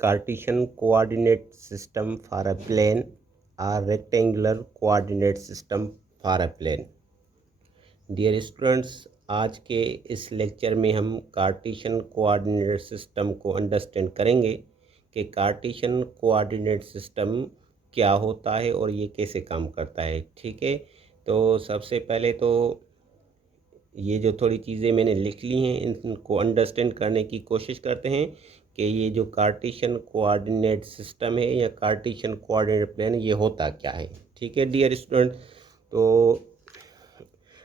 Cartesian coordinate system for a plane or rectangular coordinate system for a plane. Dear students, आज के इस lecture में हम Cartesian coordinate system को understand करेंगे कि कार्टेशियन कोऑर्डिनेट सिस्टम क्या होता है और ये कैसे काम करता है। ठीक है, तो सबसे पहले तो ये जो थोड़ी चीज़ें मैंने लिख ली हैं इनको अंडरस्टैंड करने की कोशिश करते हैं कि ये जो कार्टेशियन कोऑर्डिनेट सिस्टम है या कार्टेशियन कोऑर्डिनेट प्लेन ये होता क्या है। ठीक है डियर स्टूडेंट, तो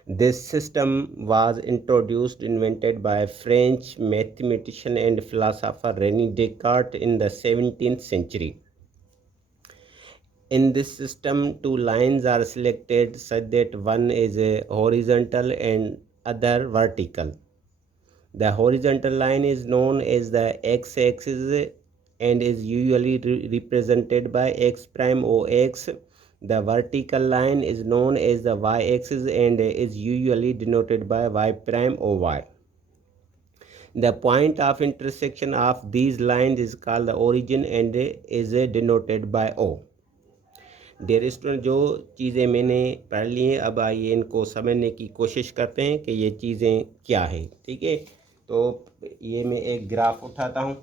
this system was introduced invented by French mathematician and philosopher René Descartes in the 17th century. In this system, two lines are selected such that one is horizontal and other vertical. The horizontal line is known as the x-axis and is usually represented by x prime o x. The vertical line is known as the y-axis and is usually denoted by y prime o y. The point of intersection of these lines is called the origin and is denoted by O. Dear student, जो चीज़ें मैंने पढ़ ली हैं अब आइए इनको समझने की कोशिश करते हैं कि ये चीज़ें क्या है। ठीक है, तो ये मैं एक ग्राफ उठाता हूँ।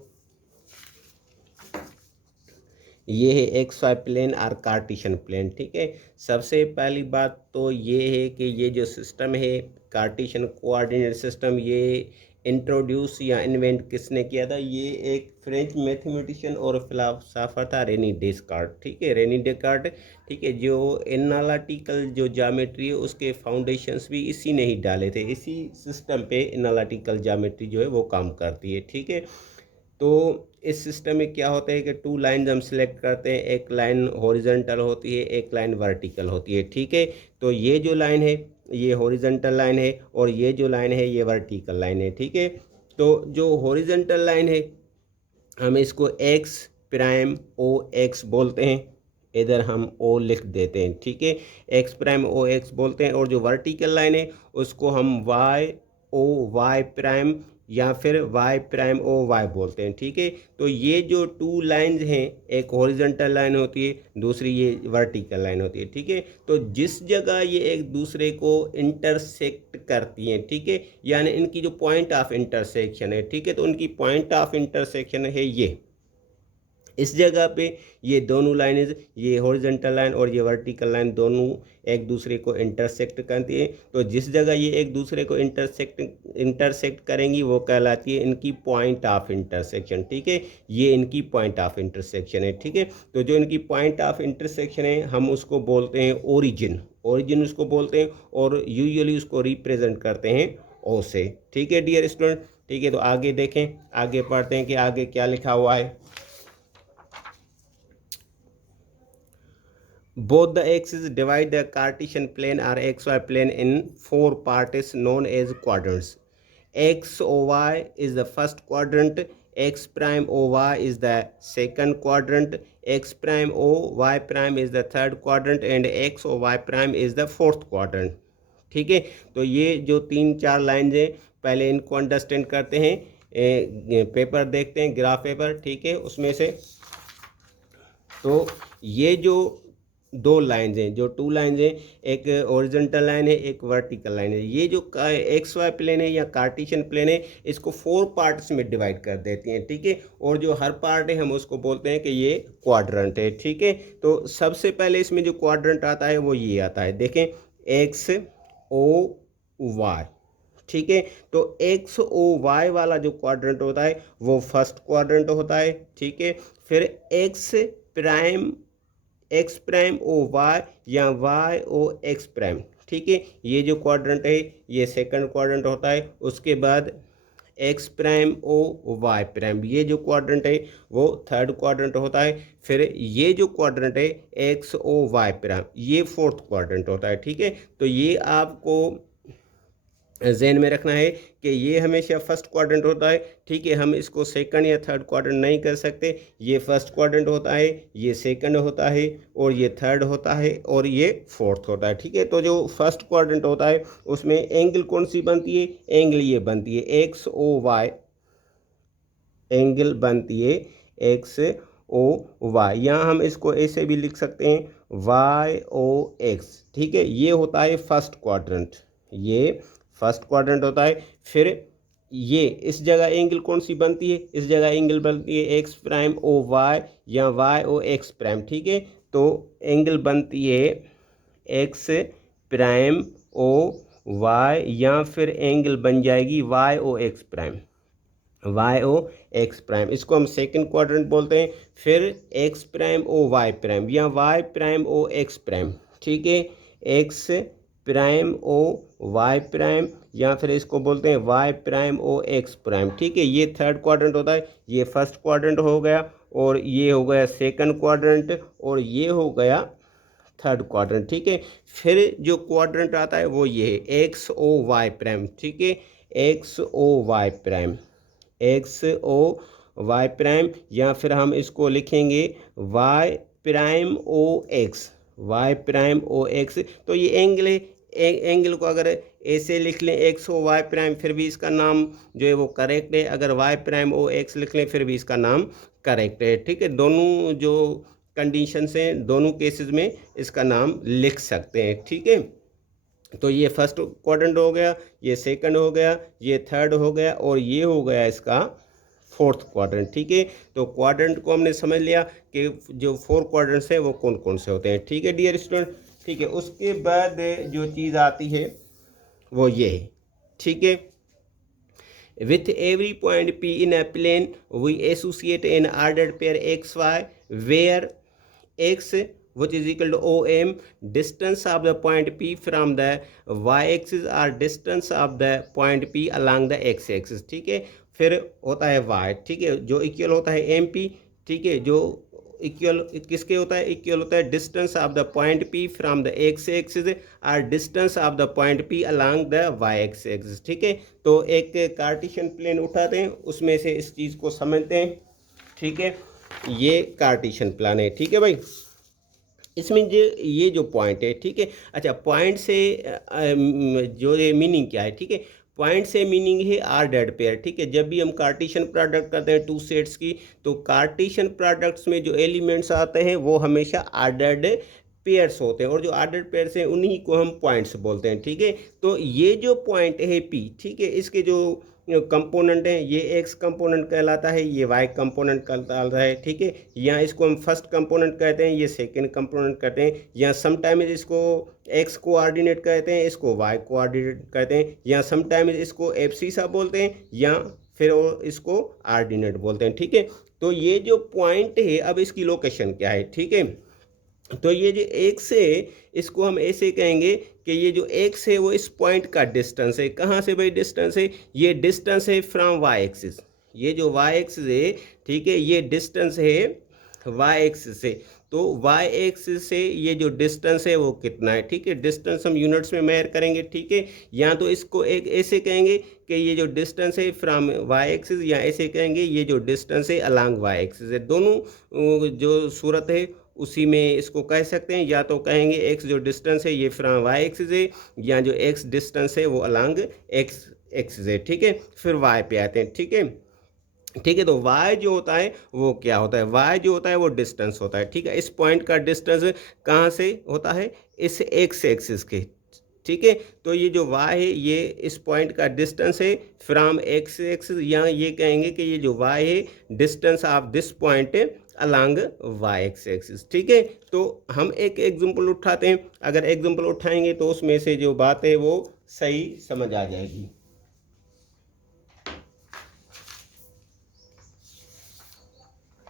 ये है एक्स वाई प्लेन और कार्टेशियन प्लेन। ठीक है, सबसे पहली बात तो ये है कि ये जो सिस्टम है कार्टेशियन कोऑर्डिनेट सिस्टम, ये इंट्रोड्यूस या इन्वेंट किसने किया था? ये एक फ्रेंच मैथमेटिशियन और फिलोसोफर था, रेनी डेस्कार्ट। ठीक है, रेनी डेस्कार्ट। ठीक है, जो एनालिटिकल जो ज्योमेट्री है उसके फाउंडेशंस भी इसी ने ही डाले थे। इसी सिस्टम पे एनालिटिकल ज्योमेट्री जो है वो काम करती है। ठीक है, तो इस सिस्टम में क्या होता है कि टू लाइन हम सिलेक्ट करते हैं, एक लाइन हॉरिजॉन्टल होती है, एक लाइन वर्टिकल होती है। ठीक है, तो ये जो लाइन है ये हॉरिजॉन्टल लाइन है और ये जो लाइन है ये वर्टिकल लाइन है। ठीक है, तो जो हॉरिजॉन्टल लाइन है हम इसको एक्स प्राइम ओ एक्स बोलते हैं, इधर हम ओ लिख देते हैं। ठीक है, एक्स प्राइम ओ एक्स बोलते हैं, और जो वर्टिकल लाइन है उसको हम वाई ओ वाई प्राइम या फिर वाई प्राइम ओ वाई बोलते हैं। ठीक है, तो ये जो टू लाइंस हैं, एक हॉरिजॉन्टल लाइन होती है, दूसरी ये वर्टिकल लाइन होती है। ठीक है, तो जिस जगह ये एक दूसरे को इंटरसेक्ट करती हैं, ठीक है, यानी इनकी जो पॉइंट ऑफ इंटरसेक्शन है, ठीक है, तो उनकी पॉइंट ऑफ इंटरसेक्शन है ये इस जगह पे ये दोनों लाइनें, ये हॉरिजॉन्टल लाइन और ये वर्टिकल लाइन दोनों एक दूसरे को इंटरसेक्ट करती है। तो जिस जगह ये एक दूसरे को इंटरसेक्ट करेंगी वो कहलाती है इनकी पॉइंट ऑफ इंटरसेक्शन। ठीक है, ये इनकी पॉइंट ऑफ इंटरसेक्शन है। ठीक है, तो जो इनकी पॉइंट ऑफ इंटरसेक्शन है हम उसको बोलते हैं ओरिजिन। ओरिजिन उसको बोलते हैं और यूजुअली उसको रिप्रेजेंट करते हैं ओ से। ठीक है डियर स्टूडेंट, ठीक है, तो आगे देखें, आगे पढ़ते हैं कि आगे क्या लिखा हुआ है। Both the axes divide the Cartesian plane or xy plane in four parts known as quadrants. XOY is the first quadrant, X prime OY is the second quadrant, X prime OY prime is the third quadrant and XOY prime is the fourth quadrant. ठीक है, तो ये जो तीन चार line हैं पहले इनको अंडरस्टैंड करते हैं। पेपर देखते हैं, ग्राफ पेपर। ठीक है, उसमें से तो ये जो दो लाइंस हैं, जो टू लाइंस हैं, एक हॉरिजॉन्टल लाइन है, एक वर्टिकल लाइन है। ये जो एक्स वाई प्लेन है या कार्टेशियन प्लेन है इसको फोर पार्ट्स में डिवाइड कर देती हैं। ठीक है, और जो हर पार्ट है हम उसको बोलते हैं कि ये क्वाड्रेंट है। ठीक है, तो सबसे पहले इसमें जो क्वाड्रेंट आता है वो ये आता है, देखें, एक्स ओ वाई। ठीक है, तो एक्स ओ वाई वाला जो क्वाड्रेंट होता है वो फर्स्ट क्वाड्रेंट होता है। ठीक है, फिर एक्स प्राइम ओ वाई या वाई ओ एक्स प्राइम, ठीक है, ये जो क्वाड्रेंट है ये सेकंड क्वाड्रेंट होता है। उसके बाद X prime O Y prime, ये जो क्वाड्रेंट है वो थर्ड क्वाड्रेंट होता है। फिर ये जो क्वाड्रेंट है एक्स ओ वाई प्राइम, ये फोर्थ क्वाड्रेंट होता है। ठीक है, तो ये आपको जहन में रखना है कि ये हमेशा फर्स्ट क्वाड्रेंट होता है। ठीक है, हम इसको सेकंड या थर्ड क्वाड्रेंट नहीं कर सकते। ये फर्स्ट क्वाड्रेंट होता है, ये सेकंड होता है और ये थर्ड होता है और ये फोर्थ होता है। ठीक है, तो जो फर्स्ट क्वाड्रेंट होता है उसमें एंगल कौन सी बनती है? एंगल ये बनती है एक्स ओ वाई, एंगल बनती है एक्स ओ वाई, यहाँ हम इसको ऐसे भी लिख सकते हैं वाई ओ एक्स, ठीक है। ये होता है फर्स्ट क्वाड्रेंट, ये फर्स्ट क्वाड्रेंट होता है। फिर ये इस जगह एंगल कौन सी बनती है, इस जगह एंगल बनती है एक्स प्राइम ओ वाई या वाई ओ एक्स प्राइम, ठीक है। तो एंगल बनती है एक्स प्राइम ओ वाई या फिर एंगल बन जाएगी Y O X prime, Y O X prime, इसको हम सेकंड क्वाड्रेंट बोलते हैं। फिर X prime O Y prime या Y prime O X prime, ठीक है। X prime O Y prime या फिर इसको बोलते हैं Y prime O X prime, ठीक है। ये थर्ड क्वाड्रेंट होता है, ये फर्स्ट क्वाड्रेंट हो गया, और ये हो गया सेकंड क्वाड्रेंट, और ये हो गया थर्ड क्वाड्रेंट, ठीक है। फिर जो क्वाड्रेंट आता है वो ये है एक्स ओ वाई प्राइम, ठीक है। X O Y prime, X O Y prime, या फिर हम इसको लिखेंगे Y prime O X, Y prime O X. तो ये एंगल है, एंगल को अगर ऐसे लिख लें एक्स ओ वाई प्राइम, फिर भी इसका नाम जो है वो करेक्ट है। अगर वाई प्राइम ओ एक्स लिख लें फिर भी इसका नाम करेक्ट है, ठीक है। दोनों जो कंडीशन से दोनों केसेस में इसका नाम लिख सकते हैं, ठीक है। तो ये फर्स्ट क्वाड्रेंट हो गया, ये सेकंड हो गया, ये थर्ड हो गया, और ये हो गया इसका फोर्थ क्वाड्रेंट, ठीक है। तो क्वाड्रेंट को हमने समझ लिया कि जो फोर क्वाड्रेंट्स हैं वो कौन कौन से होते हैं, ठीक है डियर स्टूडेंट, ठीक है। उसके बाद जो चीज़ आती है वो ये है, ठीक है। With every point P in a plane, we associate an ordered pair XY where x which is equal to OM, distance of the point P from the y-axis or distance of the point P along the x-axis, ठीक है। फिर होता है y, ठीक है, जो equal होता है MP, ठीक है, जो इक्वल किसके होता है, इक्वल होता है distance of the point P from the X axis और distance of the point P along the Y X axis, ठीक है। तो एक कार्टेशियन प्लेन उठाते हैं, उसमें से इस चीज़ को समझते हैं, ठीक है। ये कार्टेशियन प्लान है, ठीक है भाई। इसमें जो ये जो पॉइंट है, ठीक है। अच्छा, पॉइंट से जो ये मीनिंग क्या है, ठीक है। पॉइंट से मीनिंग है आर डेड पेयर, ठीक है। जब भी हम कार्टेशियन प्रोडक्ट करते हैं टू सेट्स की, तो कार्टेशियन प्रोडक्ट्स में जो एलिमेंट्स आते हैं वो हमेशा आर डेड पेयर्स होते हैं, और जो आर्डर्ड पेयर्स हैं उन्हीं को हम पॉइंट्स बोलते हैं, ठीक है। तो ये जो पॉइंट है पी, ठीक है, इसके जो कंपोनेंट हैं, ये एक्स कंपोनेंट कहलाता है, ये वाई कंपोनेंट कहलाता है, ठीक है। या इसको हम फर्स्ट कंपोनेंट कहते हैं, ये सेकंड कंपोनेंट कहते हैं, या समटाइम्स इसको एक्स कोऑर्डिनेट कहते हैं, इसको वाई कोऑर्डिनेट कहते हैं, या समटाइम्स इसको एब्सिसा बोलते हैं, या फिर इसको आर्डिनेट बोलते हैं, ठीक है। तो ये जो पॉइंट है, अब इसकी लोकेशन क्या है, ठीक है। तो ये जो एक्स है इसको हम ऐसे कहेंगे कि ये जो एक्स है वो इस पॉइंट का डिस्टेंस है। कहाँ से भाई डिस्टेंस है, ये डिस्टेंस है फ्रॉम वाई एक्सिस, ये जो वाई एक्सिस है, ठीक है, ये डिस्टेंस है वाई एक्सिस से। तो वाई एक्सिस से ये जो डिस्टेंस है वो कितना है, ठीक है। डिस्टेंस हम यूनिट्स में मेजर करेंगे, ठीक है। या तो इसको एक ऐसे कहेंगे कि ये जो डिस्टेंस है फ्रॉम वाई एक्सिस, या ऐसे कहेंगे ये जो डिस्टेंस है अलोंग वाई एक्सिस है। दोनों जो सूरत है उसी में इसको कह सकते हैं। या तो कहेंगे एक्स जो डिस्टेंस है ये फ्रॉम वाई एक्सिस है, या जो एक्स डिस्टेंस है वो अलोंग एक्स एक्सिस है, ठीक है। फिर वाई पे आते हैं, ठीक है, ठीक है। तो y जो होता है वो क्या होता है, y जो होता है वो डिस्टेंस होता है, ठीक है। इस पॉइंट का डिस्टेंस कहाँ से होता है, इस एक्स एक्सिस के, ठीक है। तो ये जो y है ये इस पॉइंट का डिस्टेंस है फ्रॉम एक्स एक्सिस, या ये कहेंगे कि ये जो y है distance of this point along Y X axis, ठीक है। तो हम एक एग्जांपल उठाते हैं, अगर एग्जांपल उठाएंगे तो उसमें से जो बात है वो सही समझ आ जाएगी।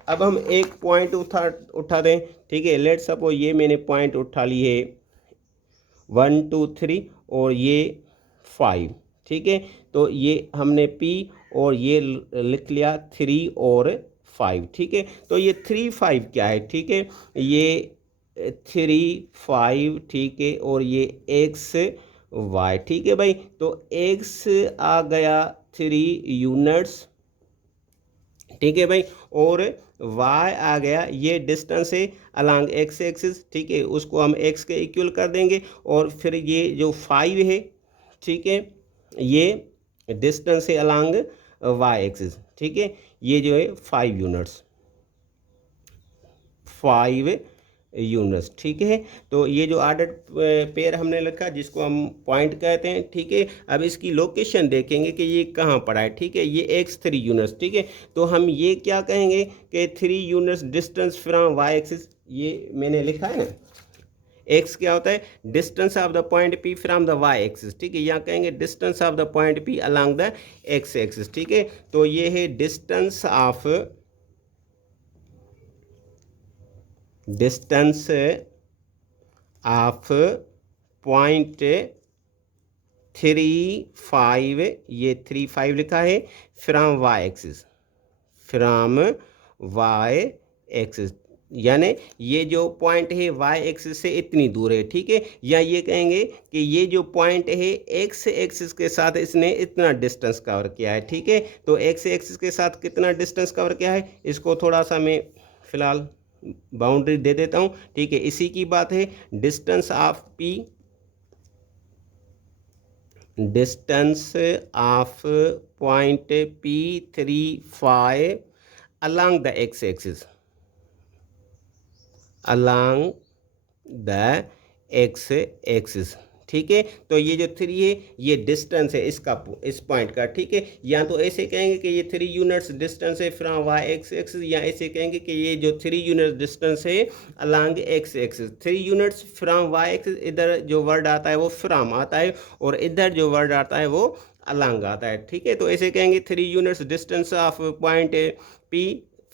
अब हम एक पॉइंट उठा दें, ठीक है। लेट्स सपोज ये मैंने पॉइंट उठा ली है 1 2 3 और ये 5, ठीक है। तो ये हमने P और ये लिख लिया 3 और 5, ठीक है। तो ये 3 5 क्या है, ठीक है, ये 3 5, ठीक है, और ये एक्स वाई, ठीक है भाई। तो एक्स आ गया 3 यूनिट्स, ठीक है भाई, और y आ गया ये डिस्टेंस है अलोंग एक्स एक्सिस, ठीक है, उसको हम x के इक्वल कर देंगे। और फिर ये जो 5 है, ठीक है, ये डिस्टेंस है अलोंग y एक्सिस, ठीक है, ये जो है 5 यूनिट्स, 5 यूनिट्स, ठीक है। तो ये जो ऑर्डर पेयर हमने लिखा जिसको हम पॉइंट कहते हैं, ठीक है। अब इसकी लोकेशन देखेंगे कि ये कहाँ पड़ा है, ठीक है। ये x3 यूनिट्स, ठीक है। तो हम ये क्या कहेंगे कि 3 units distance from Y axis, ये मैंने लिखा है ना, एक्स क्या होता है, distance of the point P from the Y axis, ठीक है। यहाँ कहेंगे distance of the point P along the X axis, ठीक है। तो ये है डिस्टेंस ऑफ पॉइंट 3 5, ये 3 5 लिखा है, from Y axis, from Y axis, यानी ये जो पॉइंट है वाई एक्सिस से इतनी दूर है, ठीक है। या ये कहेंगे कि ये जो पॉइंट है एक्स एक्सिस के साथ इसने इतना डिस्टेंस कवर किया है, ठीक है। तो एक्स एक्सिस के साथ कितना डिस्टेंस कवर किया है, इसको थोड़ा सा मैं फिलहाल बाउंड्री दे देता हूँ, ठीक है। इसी की बात है, distance of P, distance of point P3 5 along the x axis, along the x axis, ठीक है। तो ये जो 3 है ये डिस्टेंस है इसका, इस पॉइंट का, ठीक है। या तो ऐसे कहेंगे कि ये 3 यूनिट्स डिस्टेंस है फ्रॉम वाई एक्स एक्सिस, या ऐसे कहेंगे कि ये जो 3 यूनिट्स डिस्टेंस है along X axis. 3 units from Y axis, इधर जो वर्ड आता है वो फ्रॉम आता है, और इधर जो वर्ड आता है वो अलॉन्ग आता है, ठीक है। तो ऐसे कहेंगे 3 units distance of point P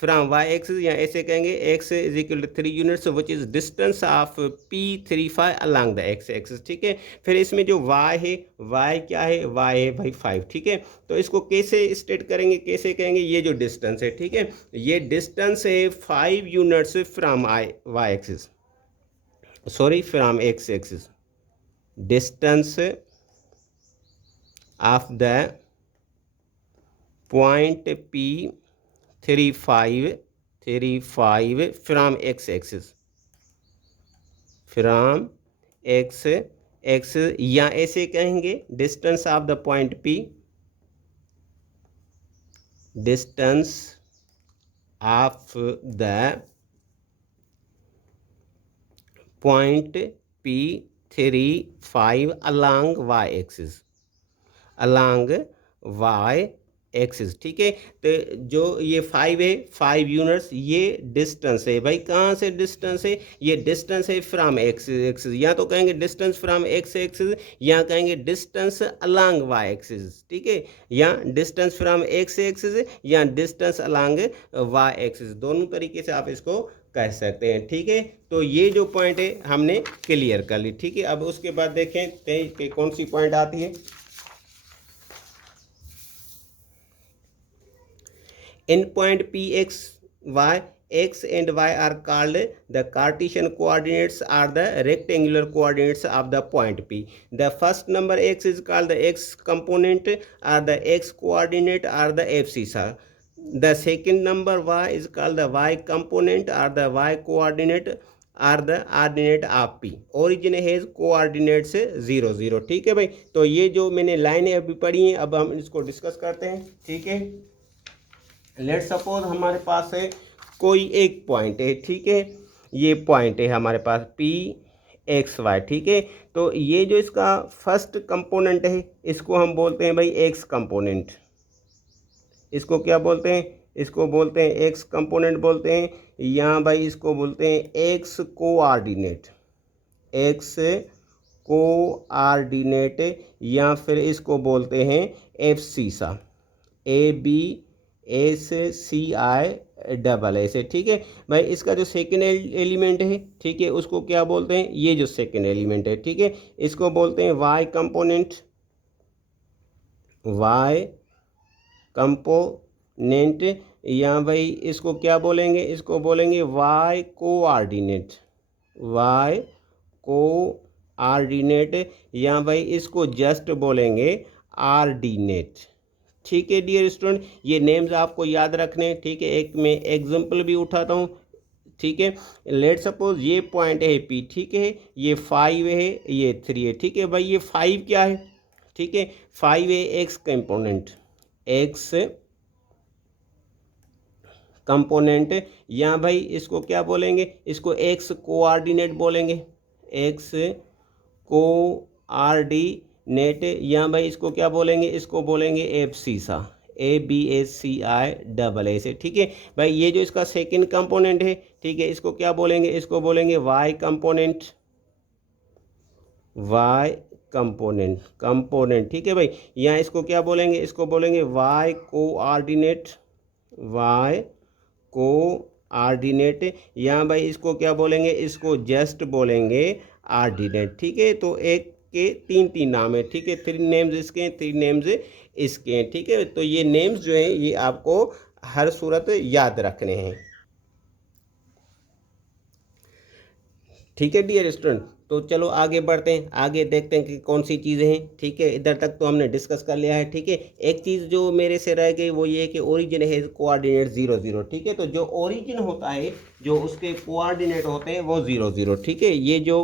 from Y axis, या ऐसे कहेंगे x is equal to 3 units which is distance of P3 5 along the x axis, ठीक है। फिर इसमें जो y है, y क्या है, y है भाई 5, ठीक है। तो इसको कैसे स्टेट करेंगे, कैसे कहेंगे, ये जो डिस्टेंस है, ठीक है, ये डिस्टेंस है 5 units from Y axis, sorry from x axis, distance of the point P3 5 from x axis, from x axis, या ऐसे कहेंगे distance of the point P, distance of the point P3 5 along y axis, along Y axis, ठीक है। तो जो ये 5 है, 5 units, ये डिस्टेंस है भाई, कहाँ से डिस्टेंस है, ये डिस्टेंस है फ्रॉम एक्स एक्सिस, या तो कहेंगे डिस्टेंस फ्रॉम एक्स एक्सिस, या कहेंगे डिस्टेंस अलॉन्ग वाई एक्सिस, ठीक है। या डिस्टेंस फ्रॉम एक्स एक्सिस, या डिस्टेंस अलॉन्ग वाई एक्सिस, दोनों तरीके से आप इसको कह सकते हैं, ठीक है। तो ये जो पॉइंट है हमने क्लियर कर ली, ठीक है। अब उसके बाद देखें कि कौन सी पॉइंट आती है। In point Px, y, x and y are called the Cartesian coordinates or the rectangular coordinates of the point P. The first number x is called the x component or the x coordinate or the abscissa. The second number y is called the y component or the y coordinate or the ordinate of P. Origin has coordinates 0 0, ठीक है भाई। तो ये जो मैंने लाइनें अभी पढ़ी हैं, अब हम इसको डिस्कस करते हैं, ठीक है। लेट सपोज हमारे पास है कोई एक पॉइंट है, ठीक है। ये पॉइंट है हमारे पास P(x,y), ठीक है। तो ये जो इसका फर्स्ट कंपोनेंट है इसको हम बोलते हैं भाई एक्स कंपोनेंट, इसको क्या बोलते हैं, इसको बोलते हैं एक्स कंपोनेंट बोलते हैं, या भाई इसको बोलते हैं एक्स कोऑर्डिनेट, एक्स कोऑर्डिनेट, या फिर इसको बोलते हैं एब्सिसा, ABSCI ठीक है भाई। इसका जो सेकेंड एलिमेंट है, ठीक है, उसको क्या बोलते हैं, ये जो सेकेंड एलिमेंट है, ठीक है, इसको बोलते हैं वाई कंपोनेंट, वाई कंपोनेंट, या भाई इसको क्या बोलेंगे, इसको बोलेंगे वाई कोऑर्डिनेट, वाई कोऑर्डिनेट, या भाई इसको जस्ट बोलेंगे आर्डिनेट, ठीक है डियर स्टूडेंट। ये नेम्स आपको याद रखने, ठीक है। एक मैं एग्जांपल भी उठाता हूँ, ठीक है। लेट सपोज ये पॉइंट है P, ठीक है, ये 5 है, ये 3 है, ठीक है भाई। ये 5 क्या है, ठीक है, 5 है एक्स कंपोनेंट, एक्स कंपोनेंट, या भाई इसको क्या बोलेंगे, इसको एक्स कोऑर्डिनेट बोलेंगे, एक्स कोऑर्डिनेट, या भाई इसको क्या बोलेंगे, इसको बोलेंगे एब्सीसा, ABSCI से, ठीक है भाई। ये जो इसका सेकंड कंपोनेंट है, ठीक है, इसको क्या बोलेंगे, इसको बोलेंगे वाई कंपोनेंट, वाई कंपोनेंट, ठीक है भाई। यहाँ इसको क्या बोलेंगे, इसको बोलेंगे वाई कोऑर्डिनेट, वाई कोऑर्डिनेट, यहाँ भाई इसको क्या बोलेंगे, इसको जस्ट बोलेंगे आर्डिनेट, ठीक है। तो एक के तीन तीन नाम है, ठीक है, 3 नेम्स इसके हैं, 3 नेम्स इसके हैं, ठीक है। तो ये नेम्स जो हैं ये आपको हर सूरत याद रखने हैं, ठीक है डियर स्टूडेंट। तो चलो आगे बढ़ते हैं, आगे देखते हैं कि कौन सी चीज़ें हैं, ठीक है। इधर तक तो हमने डिस्कस कर लिया है, ठीक है। एक चीज़ जो मेरे से रह गई वो ये है कि ओरिजिन है कोऑर्डिनेट 0 0, ठीक है। तो जो ओरिजिन होता है, जो उसके कोऑर्डिनेट होते हैं वो 0 0, ठीक है। ये जो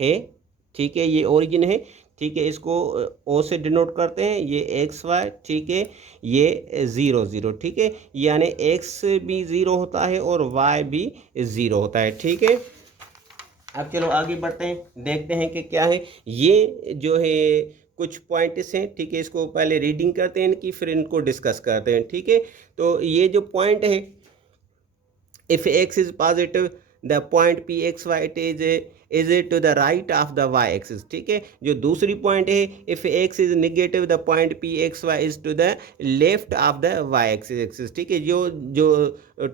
है, ठीक है, ये ओरिजिन है, ठीक है। इसको ओ से डिनोट करते हैं, ये एक्स वाई, ठीक है, ये 0 0, ठीक है। यानी एक्स भी 0 होता है और वाई भी 0 होता है, ठीक है। अब चलो आगे बढ़ते हैं, देखते हैं कि क्या है। ये जो है कुछ पॉइंट्स हैं, ठीक है, इसको पहले रीडिंग करते हैं कि फिर इनको डिस्कस करते हैं, ठीक है। तो ये जो पॉइंट है, if x is positive the point p x y is it to the right of the y axis, ठीक है। जो दूसरी पॉइंट है, if x is negative the point p x y is to the left of the y axis, ठीक है। जो जो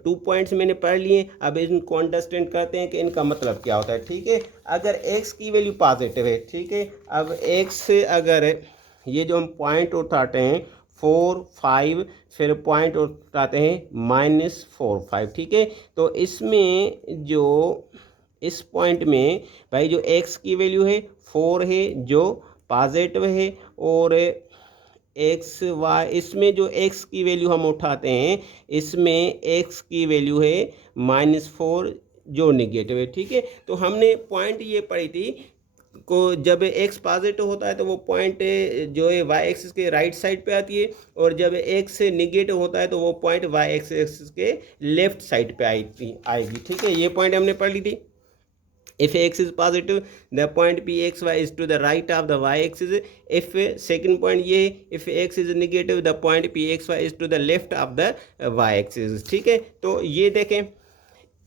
2 points मैंने पढ़ लिए, अब इनको अंडरस्टैंड करते हैं कि इनका मतलब क्या होता है, ठीक है। अगर x की वैल्यू पॉजिटिव है, ठीक है, अब x से अगर ये जो हम पॉइंट उठाते हैं 4 5, फिर पॉइंट उठाते हैं -4 5, ठीक है। तो इसमें जो इस पॉइंट में भाई जो x की वैल्यू है 4 है, जो पॉजिटिव है, और एक्स वाई, इसमें जो x की वैल्यू हम उठाते हैं, इसमें x की वैल्यू है -4 जो निगेटिव है, ठीक है। तो हमने पॉइंट ये पढ़ी थी को, जब x पॉजिटिव होता है तो वो पॉइंट जो है वाई एक्सिस के राइट साइड पे आती है, और जब x निगेटिव होता है तो वो पॉइंट वाई एक्सिस के लेफ्ट साइड पे आएगी, ठीक है। ये पॉइंट हमने पढ़ ली थी। If x is positive, the point pxy is to the right of the y-axis. If second point ये है, if x is negative, the point pxy is to the left of the y-axis, ठीक है। तो ये देखें,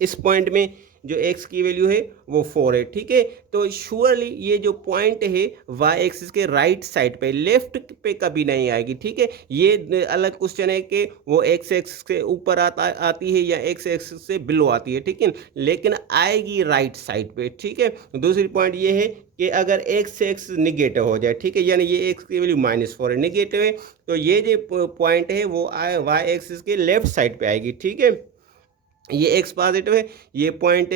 इस point में जो x की वैल्यू है वो 4 है, ठीक है। तो श्योरली ये जो पॉइंट है y एक्सिस के राइट साइड पे, लेफ्ट पे कभी नहीं आएगी, ठीक है। ये अलग क्वेश्चन है कि वो x एक्सिस के ऊपर आती है या x एक्सिस से बिलो आती है, ठीक है, लेकिन आएगी राइट साइड पे, ठीक है। दूसरी पॉइंट ये है कि अगर x एक्सिस निगेटिव हो जाए, ठीक है, यानी ये x की वैल्यू -4 है, निगेटिव है, तो ये जो पॉइंट है वो y एक्सिस के लेफ्ट साइड पे आएगी, ठीक है। ये x पॉजिटिव है, ये पॉइंट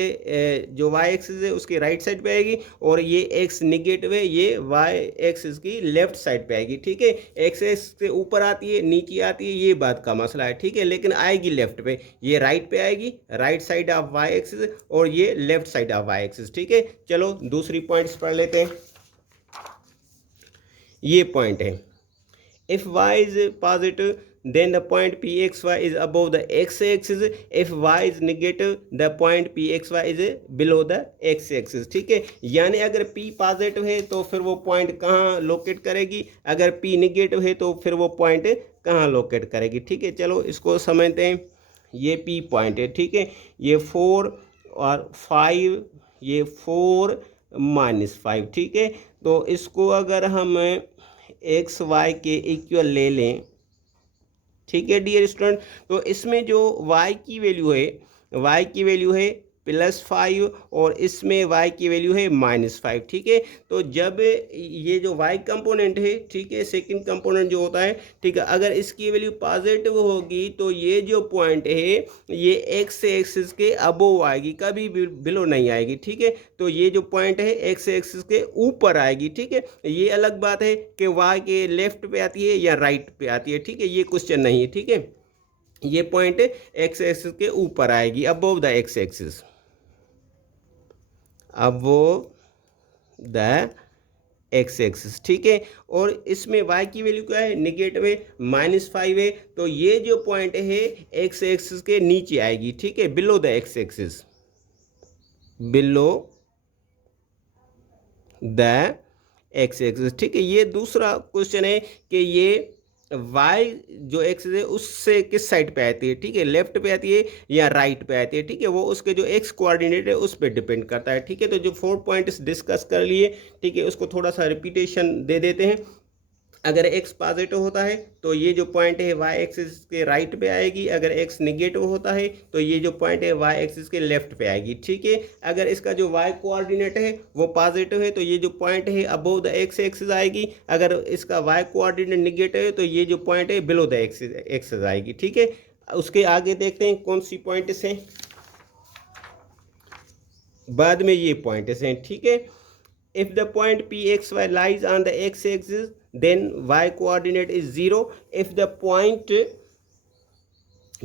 जो y एक्सिस है उसकी राइट साइड पे आएगी, और ये x निगेटिव है, ये y एक्सिस की लेफ्ट साइड पे आएगी, ठीक है। x से ऊपर आती है, नीचे आती है, ये बात का मसला है, ठीक है, लेकिन आएगी लेफ्ट पे, ये राइट पे आएगी, right side of y axis, और ये left side of y axis, ठीक है। चलो दूसरी पॉइंट्स पढ़ लेते हैं। ये पॉइंट है, if y is positive then the point pxy is above the x-axis, if y is negative the point pxy is below the x-axis, ठीक है। यानी अगर p पॉजिटिव है तो फिर वो पॉइंट कहाँ लोकेट करेगी, अगर p निगेटिव है तो फिर वो पॉइंट कहाँ लोकेट करेगी, ठीक है। चलो इसको समझते हैं। ये p पॉइंट है, ठीक है, ये 4 और 5, ये 4 -5, ठीक है। तो इसको अगर हम एक्स वाई के इक्वल ले लें, ठीक है डियर स्टूडेंट, तो इसमें जो y की वैल्यू है, y की वैल्यू है +5, और इसमें y की वैल्यू है -5, ठीक है। तो जब ये जो y कंपोनेंट है, ठीक है, सेकंड कंपोनेंट जो होता है, ठीक है, अगर इसकी वैल्यू पॉजिटिव होगी तो ये जो पॉइंट है ये x एक्सिस के अबोव आएगी, कभी भी बिलो नहीं आएगी, ठीक है। तो ये जो पॉइंट है x एक्सिस के ऊपर आएगी, ठीक है। ये अलग बात है कि y के लेफ्ट पे आती है या राइट पे आती है, ठीक है, ये क्वेश्चन नहीं है, ठीक है। ये पॉइंट x एक्सिस के ऊपर आएगी, above the x axis, above the x axis, ठीक है। और इसमें वाई की वैल्यू क्या है, निगेटिव है, -5 है, तो ये जो पॉइंट है एक्स एक्सिस के नीचे आएगी, ठीक है, below the X axis, below the X axis, ठीक है। ये दूसरा क्वेश्चन है कि ये वाई जो एक्सिस है उससे किस साइड पे आती है, ठीक है, लेफ्ट पे आती है या राइट पे आती है, ठीक है, वो उसके जो एक्स कोऑर्डिनेट है उस पर डिपेंड करता है, ठीक है। तो जो 4 पॉइंट्स डिस्कस कर लिए, ठीक है, उसको थोड़ा सा रिपीटेशन दे देते हैं। अगर x पॉजिटिव होता है तो ये जो पॉइंट है y एक्सिस के राइट पे आएगी, अगर x निगेटिव होता है तो ये जो पॉइंट है y एक्सिस के लेफ्ट पे आएगी, ठीक है। अगर इसका जो y कोऑर्डिनेट है वो पॉजिटिव है तो ये जो पॉइंट है अबोव द x एक्सिस आएगी, अगर इसका y कोऑर्डिनेट निगेटिव है तो ये जो पॉइंट है बिलो द एक्सिस आएगी, ठीक है। उसके आगे देखते हैं कौन सी पॉइंट्स हैं, बाद में ये पॉइंट्स हैं, ठीक है। If the point pxy lies on the x-axis, then y coordinate is 0. If the point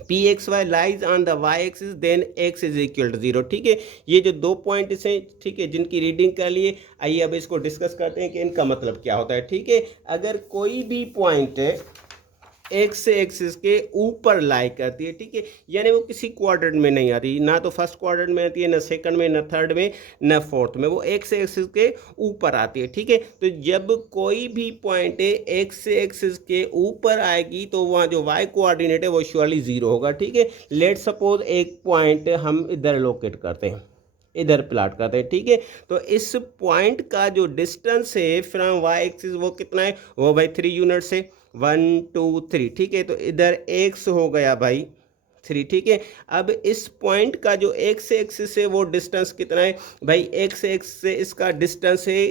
pxy lies on the y-axis, then x is equal to 0. ठीक है, ये जो दो पॉइंट्स हैं, ठीक है, जिनकी रीडिंग कर लिए, आइए अब इसको डिस्कस करते हैं कि इनका मतलब क्या होता है, ठीक है। अगर कोई भी पॉइंट एक्स एक्सिस के ऊपर लाई करती है, ठीक है, यानी वो किसी क्वाड्रेंट में नहीं आती, ना तो फर्स्ट क्वाड्रेंट में आती है, ना सेकंड में, ना थर्ड में, ना फोर्थ में, वो एक्स एक्सिस के ऊपर आती है, ठीक है। तो जब कोई भी पॉइंट एक्स एक्सिस के ऊपर आएगी तो वहाँ जो वाई कोऑर्डिनेट है वो श्योरली 0 होगा, ठीक है। लेट सपोज एक पॉइंट हम इधर लोकेट करते हैं, इधर प्लाट करते हैं, ठीक है। तो इस पॉइंट का जो डिस्टेंस है फ्रॉम वाई एक्सिस वो कितना है, वो भाई 3 यूनिट्स है, 1 2 3, ठीक है। तो इधर एक्स हो गया भाई 3, ठीक है। अब इस पॉइंट का जो एक्स एक्सिस है वो डिस्टेंस कितना है भाई, एक्स एक्स से इसका डिस्टेंस है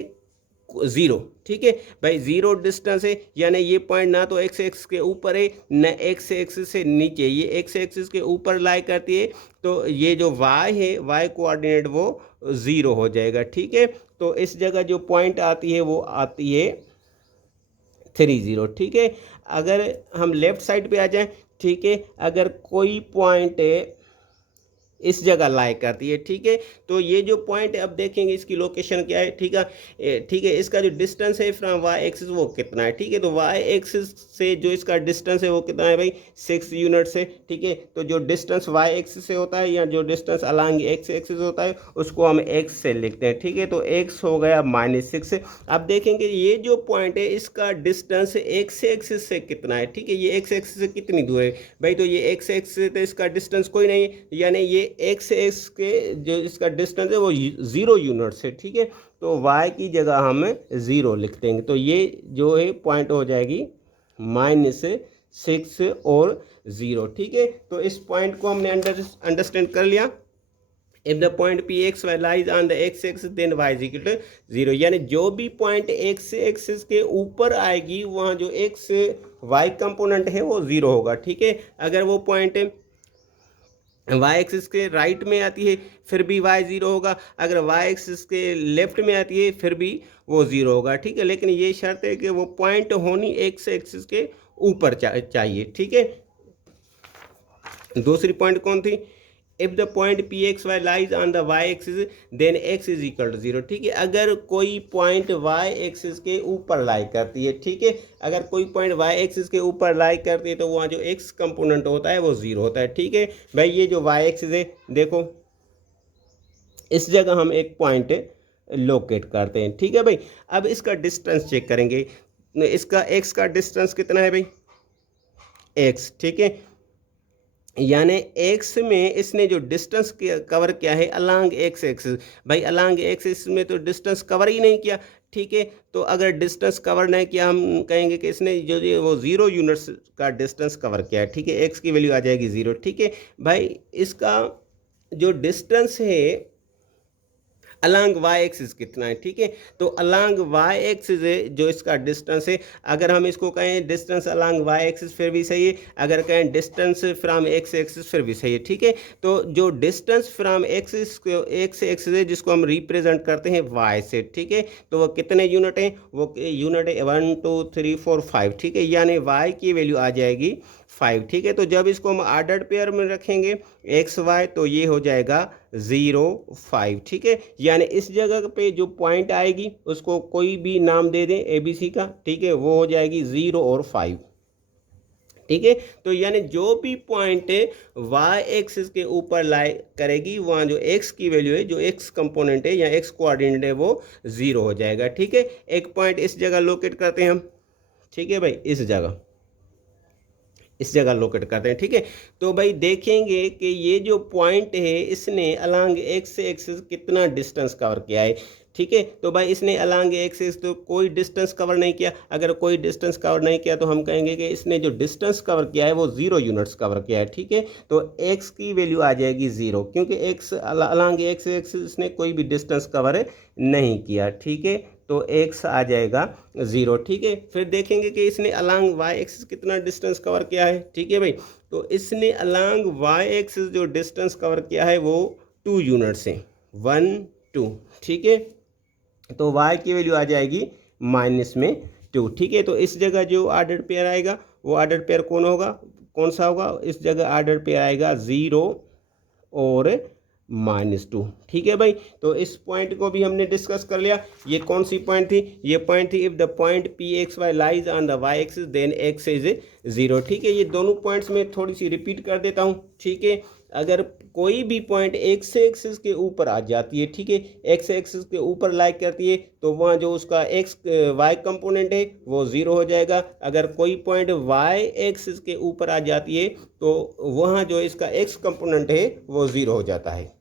0, ठीक है भाई, 0 डिस्टेंस है, यानी ये पॉइंट ना तो एक्स एक्सिस के ऊपर है न एक्स एक्सिस से नीचे, ये एक्स एक्सिस के ऊपर लाई करती है, तो ये जो वाई है, वाई कोऑर्डिनेट वो 0 हो जाएगा, ठीक है। तो इस जगह जो पॉइंट आती है वो आती है 30, ठीक है। अगर हम लेफ्ट साइड पे आ जाएं, ठीक है, अगर कोई पॉइंट इस जगह लाई करती है, ठीक है, तो ये जो पॉइंट है अब देखेंगे इसकी लोकेशन क्या है, ठीक है, ठीक है। इसका जो डिस्टेंस है फ्रॉम वाई एक्सिस वो कितना है, ठीक है। तो वाई एक्सिस से जो इसका डिस्टेंस है वो कितना है भाई, 6 यूनिट्स है, ठीक है। तो जो डिस्टेंस वाई एक्सिस से होता है या जो डिस्टेंस अलॉन्ग एक्स एक्सिस होता है उसको हम एक्स से लिखते हैं, ठीक है। तो एक्स हो गया -6। अब देखेंगे ये जो पॉइंट है इसका डिस्टेंस एक्स एक्सिस से कितना है, ठीक है, ये एक्स एक्सिस से कितनी दूर है भाई, तो ये एक्स एक्सिस से तो इसका डिस्टेंस कोई नहीं है, यानी ये एक्स एक्स के जो इसका डिस्टेंस है वो 0 यूनिट्स है, ठीक है। तो y की जगह हम 0 लिख देंगे, तो ये जो है पॉइंट हो जाएगी -6 और 0, ठीक है। तो इस पॉइंट को हमने अंडरस्टैंड कर लिया। If the point P X Y lies on the X axis then Y is equal to 0, यानी जो भी पॉइंट एक्स एक्सिस के ऊपर आएगी वहाँ जो एक्स वाई कंपोनेंट है वो 0 होगा, ठीक है। अगर वो पॉइंट वाई एक्सिस के राइट में आती है फिर भी वाई 0 होगा, अगर वाई एक्सिस के लेफ्ट में आती है फिर भी वो 0 होगा, ठीक है। लेकिन ये शर्त है कि वो पॉइंट होनी एक्स एक्सिस के ऊपर चाहिए, ठीक है। दूसरी पॉइंट कौन थी, if the point P X Y lies on the Y axis then X is equal to 0, ठीक है। अगर कोई पॉइंट वाई एक्सिस के ऊपर लाई करती है, ठीक है, अगर कोई पॉइंट वाई एक्सिस के ऊपर लाई करती है तो वहाँ जो एक्स कंपोनेंट होता है वो 0 होता है, ठीक है भाई। ये जो वाई एक्सिस है देखो इस जगह हम एक पॉइंट लोकेट करते हैं, ठीक है भाई। अब इसका डिस्टेंस चेक करेंगे, इसका एक्स का डिस्टेंस कितना है भाई, एक्स, ठीक है, यानी एक्स में इसने जो डिस्टेंस कवर किया है अलॉन्ग एक्स एक्सिस, भाई अलॉन्ग एक्स एक्सिस में तो डिस्टेंस कवर ही नहीं किया, ठीक है। तो अगर डिस्टेंस कवर नहीं किया हम कहेंगे कि इसने जो वो 0 यूनिट्स का डिस्टेंस कवर किया है, ठीक है, एक्स की वैल्यू आ जाएगी 0, ठीक है भाई। इसका जो डिस्टेंस है अलॉन्ग वाई एक्सिस कितना है, ठीक है। तो अलॉन्ग वाई एक्सिस है जो इसका डिस्टेंस है, अगर हम इसको कहें डिस्टेंस अलॉन्ग वाई एक्सिस फिर भी सही है, अगर कहें डिस्टेंस फ्रॉम एक्स एक्सिस फिर भी सही है, ठीक है। तो जो डिस्टेंस फ्रॉम एक्स एक्सिस है जिसको हम रिप्रेजेंट करते हैं वाई से, ठीक है, तो वो कितने यूनिट हैं, वो यूनिट है 1 2 3 4 5, ठीक है, यानी वाई की वैल्यू आ जाएगी 5, ठीक है। तो जब इसको हम ऑर्डर्ड पेयर में रखेंगे एक्स वाई, तो ये हो जाएगा 0 5, ठीक है। यानी इस जगह पे जो पॉइंट आएगी उसको कोई भी नाम दे दें ABC का, ठीक है, वो हो जाएगी 0 और 5, ठीक है। तो यानी जो भी पॉइंट वाई एक्सिस के ऊपर लाई करेगी वहाँ जो एक्स की वैल्यू है, जो एक्स कंपोनेंट है या एक्स कोऑर्डिनेट है, वो 0 हो जाएगा, ठीक है। एक पॉइंट इस जगह लोकेट करते हैं हम, ठीक है भाई, इस जगह लोकेट करते हैं, ठीक है। तो भाई देखेंगे कि ये जो पॉइंट है इसने अलोंग एक्स एक्सिस कितना डिस्टेंस कवर किया है, ठीक है। तो भाई इसने अलोंग एक्सिस तो कोई डिस्टेंस कवर नहीं किया। अगर कोई डिस्टेंस कवर नहीं किया तो हम कहेंगे कि इसने जो डिस्टेंस कवर किया है वो 0 यूनिट्स कवर किया है, ठीक है। तो एक्स की वैल्यू आ जाएगी 0, क्योंकि एक्स अलोंग एक्स एक्सिस इसने कोई भी डिस्टेंस कवर नहीं किया, ठीक है। तो एक्स आ जाएगा 0, ठीक है। फिर देखेंगे कि इसने अलोंग वाई एक्सिस कितना डिस्टेंस कवर किया है, ठीक है भाई। तो इसने अलोंग वाई एक्सिस जो डिस्टेंस कवर किया है वो 2 यूनिट्स हैं, 1 2, ठीक है। तो y की वैल्यू आ जाएगी -2, ठीक है। तो इस जगह जो ऑर्डर पेयर आएगा वो ऑर्डर पेयर कौन सा होगा, इस जगह ऑर्डर पेयर आएगा 0 और -2, ठीक है भाई। तो इस पॉइंट को भी हमने डिस्कस कर लिया। ये कौन सी पॉइंट थी, ये पॉइंट थी if the point PXY lies on the y axis then x is 0, ठीक है। ये दोनों पॉइंट्स में थोड़ी सी रिपीट कर देता हूँ, ठीक है। अगर कोई भी पॉइंट एक्स एक्सिस के ऊपर आ जाती है, ठीक है, एक्स एक्सिस के ऊपर लाइक करती है, तो वहाँ जो उसका एक्स वाई कंपोनेंट है वो 0 हो जाएगा। अगर कोई पॉइंट वाई एक्सिस के ऊपर आ जाती है तो वहाँ जो इसका एक्स कंपोनेंट है वो 0 हो जाता है।